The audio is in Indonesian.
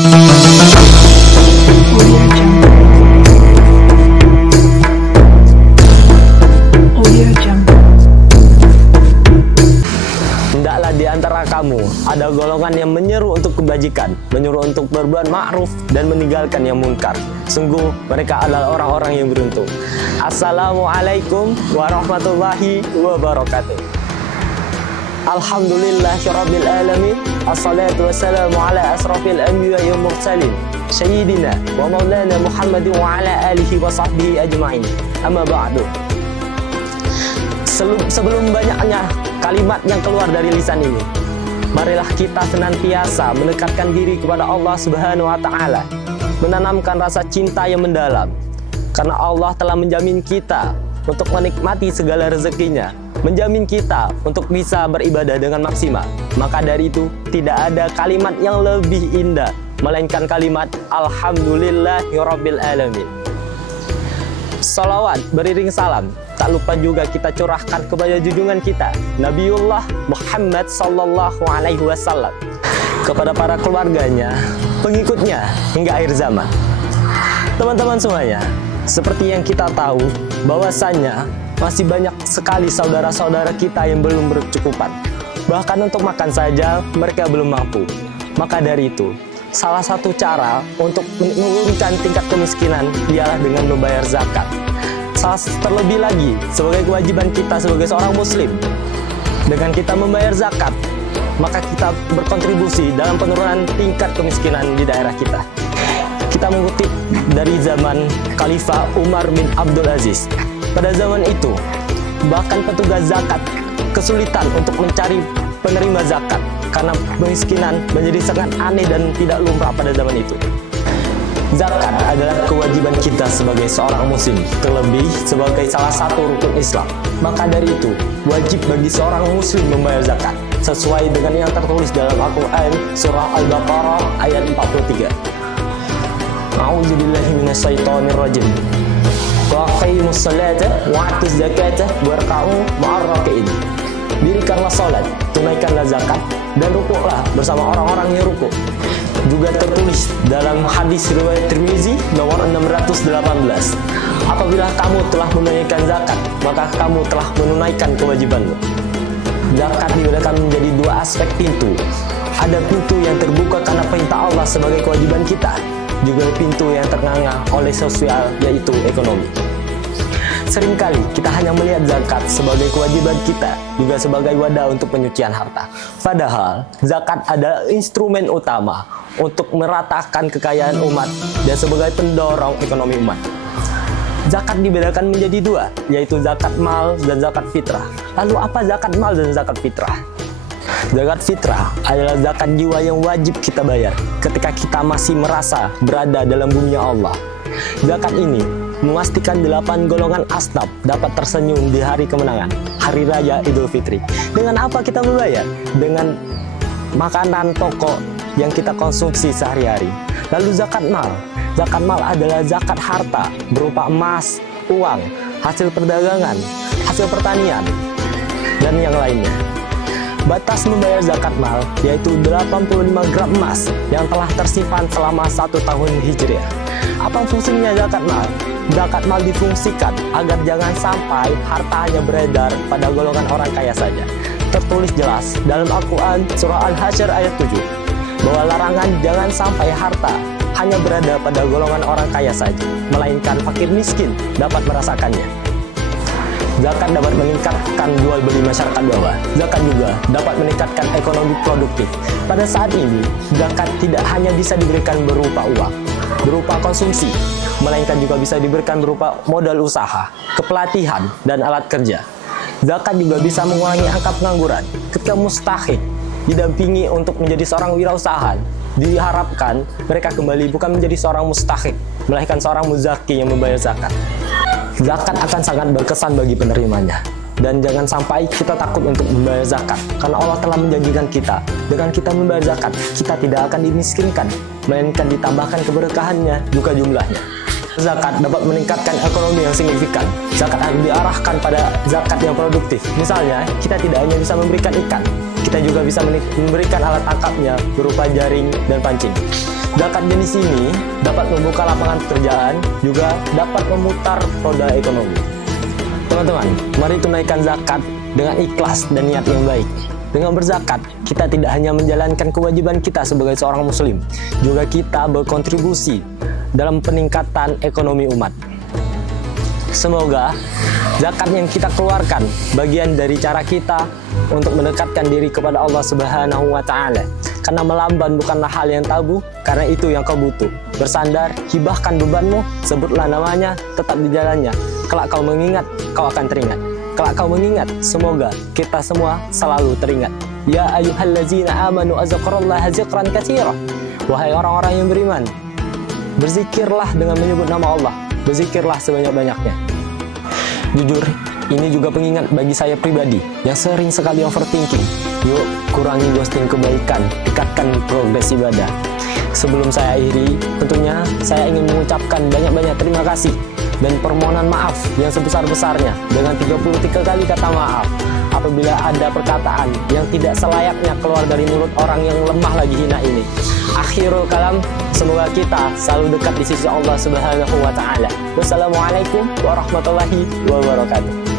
Hendaklah di antara kamu ada golongan yang menyeru untuk kebajikan, menyuruh untuk berbuat ma'ruf dan meninggalkan yang munkar. Sungguh mereka adalah orang-orang yang beruntung. Assalamualaikum warahmatullahi wabarakatuh. Alhamdulillahirabbil alamin. Assalatu wassalamu ala asrafil anbiya'i wal mursalin. Sayyidina wa maulana Muhammadin wa ala alihi wa sahbihi ajma'in. Amma ba'du. Sebelum banyaknya kalimat yang keluar dari lisan ini, marilah kita senantiasa mendekatkan diri kepada Allah Subhanahu wa Ta'ala, menanamkan rasa cinta yang mendalam, karena Allah telah menjamin kita untuk menikmati segala rezekinya, menjamin kita untuk bisa beribadah dengan maksimal. Maka dari itu, tidak ada kalimat yang lebih indah melainkan kalimat Alhamdulillahirabbil alamin. Salawat beriring salam tak lupa juga kita curahkan kepada junjungan kita Nabiullah Muhammad sallallahu alaihi wasallam, kepada para keluarganya, pengikutnya hingga akhir zaman. Teman-teman semuanya, seperti yang kita tahu bahwasannya masih banyak sekali saudara-saudara kita yang belum berkecukupan. Bahkan untuk makan saja mereka belum mampu. Maka dari itu, salah satu cara untuk menurunkan tingkat kemiskinan ialah dengan membayar zakat. Terlebih lagi, sebagai kewajiban kita sebagai seorang muslim, dengan kita membayar zakat, maka kita berkontribusi dalam penurunan tingkat kemiskinan di daerah kita. Kita mengutip dari zaman Khalifah Umar bin Abdul Aziz. Pada zaman itu, bahkan petugas zakat kesulitan untuk mencari penerima zakat karena kemiskinan menjadi sangat aneh dan tidak lumrah pada zaman itu. Zakat adalah kewajiban kita sebagai seorang muslim, terlebih sebagai salah satu rukun Islam. Maka dari itu, wajib bagi seorang muslim membayar zakat sesuai dengan yang tertulis dalam Al-Quran surah Al-Baqarah ayat 43. A'udzubillahi minasyaitonirrajim. Wa aqimus salata wa atuz zakata warka'u ma'ar raki'in. Dirikanlah salat, tunaikanlah zakat, dan rukuklah bersama orang-orang yang rukuk. Juga tertulis dalam hadis riwayat Tirmizi nomor 618. Apabila kamu telah menunaikan zakat, maka kamu telah menunaikan kewajibanmu. Zakat dibedakan menjadi dua aspek pintu. Ada pintu yang terbuka karena perintah Allah sebagai kewajiban kita, juga pintu yang ternganga oleh sosial, yaitu ekonomi. Seringkali kita hanya melihat zakat sebagai kewajiban kita, juga sebagai wadah untuk penyucian harta. Padahal zakat adalah instrumen utama untuk meratakan kekayaan umat dan sebagai pendorong ekonomi umat. Zakat dibedakan menjadi dua, yaitu zakat mal dan zakat fitrah. Lalu apa zakat mal dan zakat fitrah? Zakat fitrah adalah zakat jiwa yang wajib kita bayar ketika kita masih merasa berada dalam bumi Allah. Zakat ini memastikan 8 golongan asnaf dapat tersenyum di hari kemenangan, hari raya Idul Fitri. Dengan apa kita membayar? Dengan makanan pokok yang kita konsumsi sehari-hari. Lalu zakat mal. Zakat mal adalah zakat harta berupa emas, uang, hasil perdagangan, hasil pertanian, dan yang lainnya. Batas membayar zakat mal yaitu 85 gram emas yang telah tersimpan selama 1 tahun Hijriah. Apa fungsinya zakat mal? Zakat mal difungsikan agar jangan sampai harta hanya beredar pada golongan orang kaya saja. Tertulis jelas dalam Al-Quran surah Al-Hasyr ayat 7 bahwa larangan jangan sampai harta hanya berada pada golongan orang kaya saja, melainkan fakir miskin dapat merasakannya. Zakat dapat meningkatkan jual beli masyarakat bawah. Zakat juga dapat meningkatkan ekonomi produktif. Pada saat ini, zakat tidak hanya bisa diberikan berupa uang, berupa konsumsi, melainkan juga bisa diberikan berupa modal usaha, kepelatihan, dan alat kerja. Zakat juga bisa mengurangi angka pengangguran. Ketika mustahik didampingi untuk menjadi seorang wirausaha, diharapkan mereka kembali bukan menjadi seorang mustahik, melainkan seorang muzaki yang membayar zakat. Zakat akan sangat berkesan bagi penerimanya. Dan jangan sampai kita takut untuk membayar zakat, karena Allah telah menjanjikan kita, dengan kita membayar zakat, kita tidak akan dimiskinkan, melainkan ditambahkan keberkahannya juga jumlahnya. Zakat dapat meningkatkan ekonomi yang signifikan. Zakat harus diarahkan pada zakat yang produktif. Misalnya, kita tidak hanya bisa memberikan ikan, kita juga bisa memberikan alat tangkapnya berupa jaring dan pancing. Zakat jenis ini dapat membuka lapangan pekerjaan, juga dapat memutar roda ekonomi. Teman-teman, mari tunaikan zakat dengan ikhlas dan niat yang baik. Dengan berzakat, kita tidak hanya menjalankan kewajiban kita sebagai seorang muslim, juga kita berkontribusi dalam peningkatan ekonomi umat. Semoga zakat yang kita keluarkan bagian dari cara kita untuk mendekatkan diri kepada Allah Subhanahu wa Ta'ala. Karena melamban bukanlah hal yang tabu, karena itu yang kau butuh. Bersandar, hibahkan bebanmu, sebutlah namanya, tetap di jalannya. Kelak kau mengingat, kau akan teringat. Kelak kau mengingat, semoga kita semua selalu teringat. Ya ayyuhallazina amanu azkurallaha zikran katsira. Wahai orang-orang yang beriman, berzikirlah dengan menyebut nama Allah. Berzikirlah sebanyak-banyaknya. Jujur, ini juga pengingat bagi saya pribadi yang sering sekali overthinking. Yuk, kurangi ghosting kebaikan, tingkatkan progres ibadah. Sebelum saya akhiri, tentunya saya ingin mengucapkan banyak-banyak terima kasih dan permohonan maaf yang sebesar-besarnya dengan 33 kali kata maaf apabila ada perkataan yang tidak selayaknya keluar dari mulut orang yang lemah lagi hina ini. Akhirul kalam, semoga kita selalu dekat di sisi Allah Subhanahu wa Ta'ala. Wassalamualaikum warahmatullahi wabarakatuh.